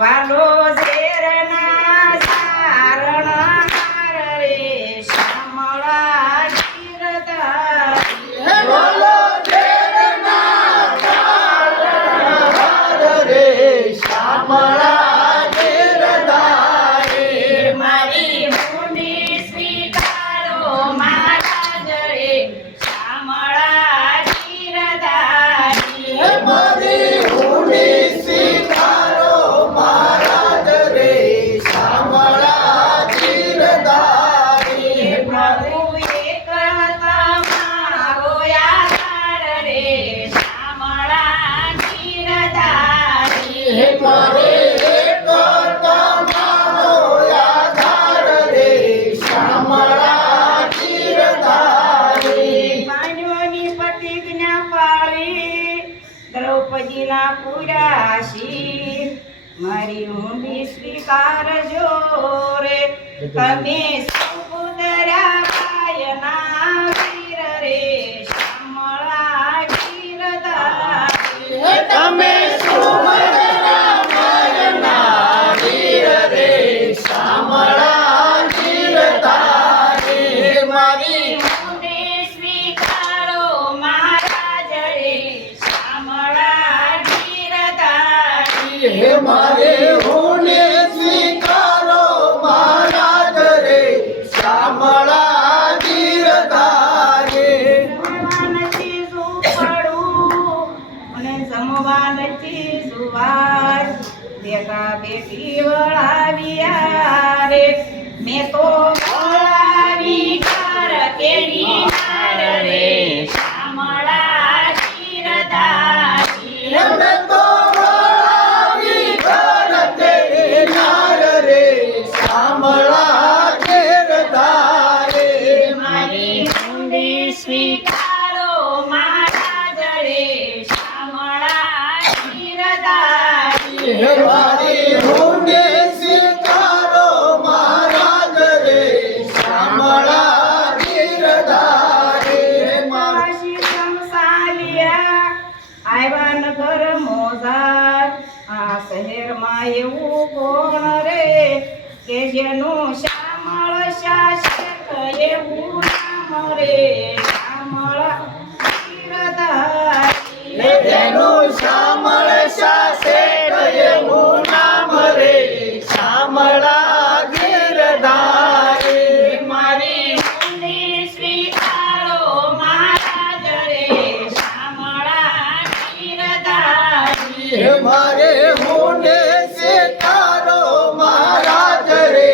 વાલો ઝેરના ચારણ હાર રે શામળા ગીરધારી વાલો ઝેરના ચારણ હાર રે શામળા ગીરધારી મારી મુંડી સ્વીકારો મહારાજ રે શામળા ગીરધારી મારી હુંડી સ્વીકારો મહારાજ રે શામળા ગીરધારી પ્રભુ એક તમારો આધાર રે શામળા ગીરધારી મારે એક તમારો આધાર રે શામળા ગીરધારી માન્યોની પ્રતિજ્ઞા પાળી દ્રૌપદીના પુરાશી મારી ઊંડી સ્વીકારજો રે તમે સુપુતરા પાયના વીર રે શામળા ગીરધારી તમે સુમરા માયના વીર રે શામળા ગીરધારી મારી ઊંડી સ્વીકારો મહારાજ રે શામળા ગીરધારી હે મારે હુંને સ્વીકારો મહારાજ રે શામળા ગીરધારી જમવાનથી ઝૂંપડું અને જમવાનથી જુવાર ભેગા બેટી વળાવ્યા રે મેં તો વળાવી ઘર કેડી નાર રે શામળા ગીરધારી અમે તો વળાવી ઘર તેડી નાર રે શામળા ગીરધારી મારી ઊંડી સ્વીકારો મહારાજ રે શામળા ગીરધારી હે મારી હુંને સ્વીકારો મહારાજ રે શામળા ગીરધારી માસી સમસાલિયા આવ્યા નગર મોજાર આ શહેરમાં એવું કોણ રે કે જેનું શામળ શાસક એવું નામ રે શામળા ગીરધારી તેનું શામળ શાસક એવું નામ રે શામળા ગીરધારી મારી ઊંડી સ્વીકારો મહારાજ રે શામળા ગીરધારી હે મારે હુંને સ્વીકારો મહારાજ રે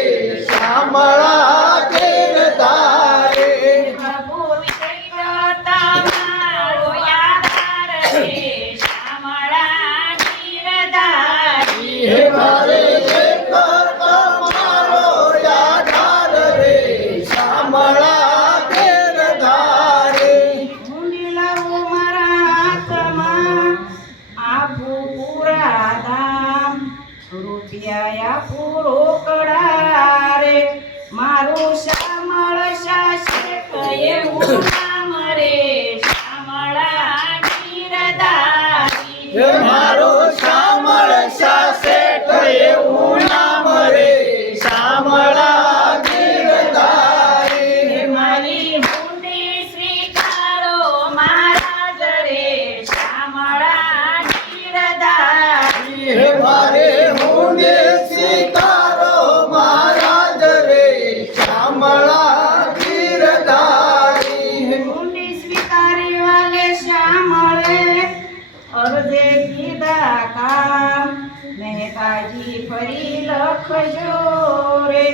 શામળા ગીરધારી પ્રભુ વિજય તમારો આધાર રે શામળા ગીરધારી હે મારે એક તમારો આધાર રે શામળા ગીરધારી ઊંડી લાવું મારા હાથમાં આભું પૂરા ધામ રૂપિયા આપું રોકડા રે મારું શામળ શાસક એવું નામ રે શામળા ગીરધારી હે મારો શામળ શાસક એવું નામ રે શામળા ગીરધારી મારી ઊંડી સ્વીકારો મહારાજ રે શામળા ગીરધારી હે મારે હુંને સ્વીકારો મહારાજ રે શામળા ગીરધારી ઊંડી સ્વીકારી વાલે શામળે અરજે કીધા કામ મહેતાજી ફરી લખજો રે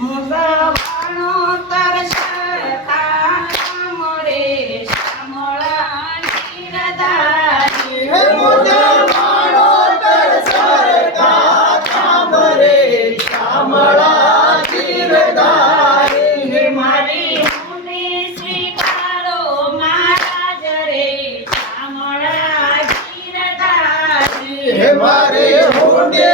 મુસવાણો તરસતા નામ રે શામળા ગીરધારી હે મોજે મારો તરસરતા થામ રે શામળા ગીરધારી મારી ઊંડી સ્વીકારો મહારાજ રે શામળા ગીરધારી હે મારે હુંને